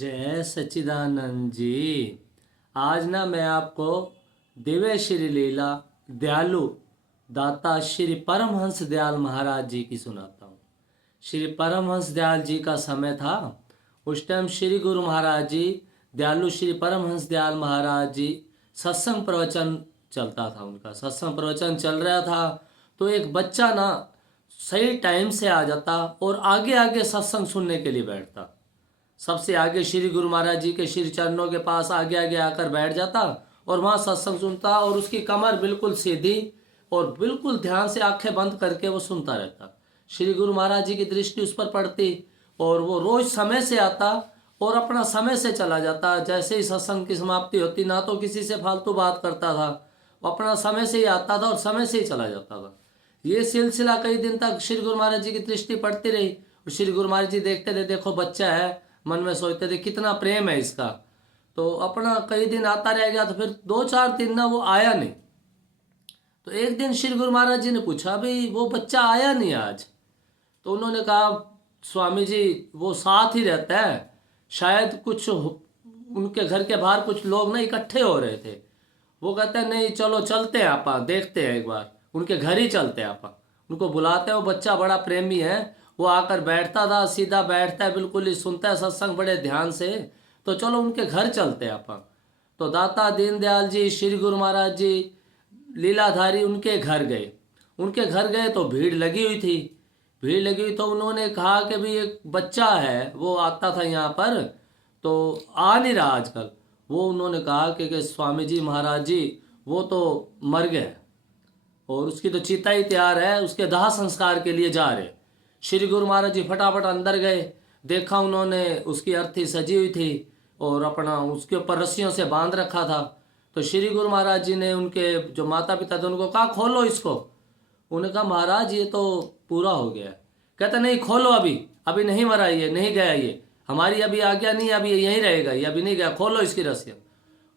जय सच्चिदानंद जी। आज ना मैं आपको दिव्य श्री लीला दयालु दाता श्री परमहंस दयाल महाराज जी की सुनाता हूँ। श्री परमहंस दयाल जी का समय था। उस टाइम श्री गुरु महाराज जी दयालु श्री परमहंस दयाल महाराज जी सत्संग प्रवचन चलता था। उनका सत्संग प्रवचन चल रहा था तो एक बच्चा ना सही टाइम से आ जाता और आगे आगे सत्संग सुनने के लिए बैठता। सबसे आगे श्री गुरु महाराज जी के श्री चरणों के पास आगे आगे आकर बैठ जाता और वहाँ सत्संग सुनता और उसकी कमर बिल्कुल सीधी और बिल्कुल ध्यान से आंखें बंद करके वो सुनता रहता। श्री गुरु महाराज जी की दृष्टि उस पर पड़ती और वो रोज समय से आता और अपना समय से चला जाता। जैसे ही सत्संग की समाप्ति होती ना तो किसी से फालतू बात करता था, वो अपना समय से ही आता था और समय से ही चला जाता था। ये सिलसिला कई दिन तक श्री गुरु महाराज जी की दृष्टि पड़ती रही। श्री गुरु महाराज जी देखते थे, देखो बच्चा है, मन में सोचते थे कितना प्रेम है इसका। तो अपना कई दिन आता रह गया। तो फिर 2-4 दिन ना वो आया नहीं। तो एक दिन श्री गुरु महाराज जी ने पूछा, भाई वो बच्चा आया नहीं आज। तो उन्होंने कहा, स्वामी जी वो साथ ही रहता है, शायद कुछ उनके घर के बाहर कुछ लोग ना इकट्ठे हो रहे थे। वो कहते हैं नहीं चलो चलते हैं, आपा देखते हैं, एक बार उनके घर ही चलते हैं, आपा उनको बुलाते हैं। वो बच्चा बड़ा प्रेमी है, वो आकर बैठता था, सीधा बैठता है, बिल्कुल ही सुनता है सत्संग बड़े ध्यान से। तो चलो उनके घर चलते हैं आपा। तो दाता दीनदयाल जी श्री गुरु महाराज जी लीलाधारी उनके घर गए। उनके घर गए तो भीड़ लगी हुई थी। भीड़ लगी हुई तो उन्होंने कहा कि भाई एक बच्चा है वो आता था यहाँ पर, तो आ नहीं रहा आजकल। वो उन्होंने कहा कि स्वामी जी महाराज जी वो तो मर गए और उसकी तो चिता ही तैयार है, उसके दाह संस्कार के लिए जा रहे। श्री गुरु महाराज जी फटाफट अंदर गए। देखा उन्होंने उसकी अर्थी सजी हुई थी और अपना उसके ऊपर रस्सियों से बांध रखा था। तो श्री गुरु महाराज जी ने उनके जो माता पिता थे उनको कहा खोलो इसको। उन्होंने कहा महाराज ये तो पूरा हो गया। कहता नहीं खोलो, अभी अभी नहीं मरा, ये नहीं गया, ये हमारी अभी आज्ञा नहीं, अभी यहीं रहेगा, ये अभी नहीं गया, खोलो इसकी रस्सियाँ।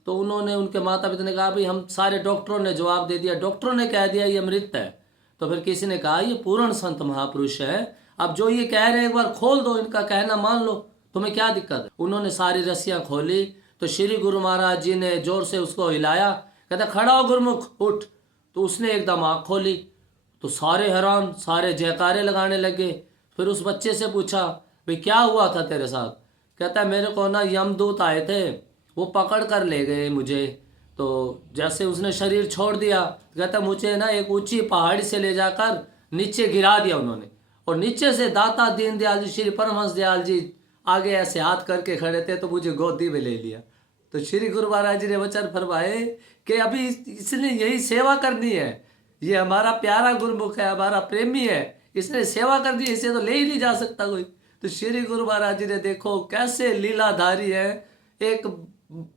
तो उन्होंने उनके माता पिता ने कहा भाई हम सारे डॉक्टरों ने जवाब दे दिया, डॉक्टरों ने कह दिया ये मृत है। तो फिर किसी ने कहा ये पूर्ण संत महापुरुष है, अब जो ये कह रहे हैं एक बार खोल दो, इनका कहना मान लो, तुम्हें क्या दिक्कत है। उन्होंने सारी रस्सियां खोली तो श्री गुरु महाराज जी ने जोर से उसको हिलाया। कहता खड़ा हो गुरुमुख उठ। तो उसने एकदम आँख खोली तो सारे हैरान, सारे जयकारे लगाने लगे। फिर उस बच्चे से पूछा भाई क्या हुआ था तेरे साथ। कहता मेरे को ना यमदूत आए थे, वो पकड़ कर ले गए मुझे। तो जैसे उसने शरीर छोड़ दिया, कहता मुझे ना एक ऊंची पहाड़ी से ले जाकर नीचे गिरा दिया उन्होंने और नीचे से दाता दीनदयाल जी श्री परमहंस दयाल जी आगे ऐसे हाथ करके खड़े थे तो मुझे गोदी में ले लिया। तो श्री गुरु महाराज जी ने वचन फरमाए कि अभी इसने यही सेवा करनी है, ये हमारा प्यारा गुरुमुख है, हमारा प्रेमी है, इसने सेवा करनी है, इसे तो ले ही नहीं जा सकता कोई। तो श्री गुरु महाराज जी ने देखो कैसे लीलाधारी है, एक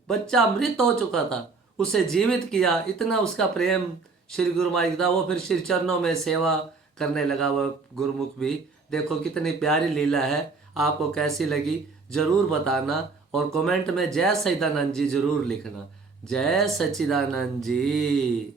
बच्चा मृत हो चुका था उसे जीवित किया, इतना उसका प्रेम श्री गुरु महाराज जी था। वो फिर श्री चरणों में सेवा करने लगा वो गुरुमुख भी। देखो कितनी प्यारी लीला है। आपको कैसी लगी जरूर बताना और कमेंट में जय सच्चिदानंद जी जरूर लिखना। जय सच्चिदानंद जी।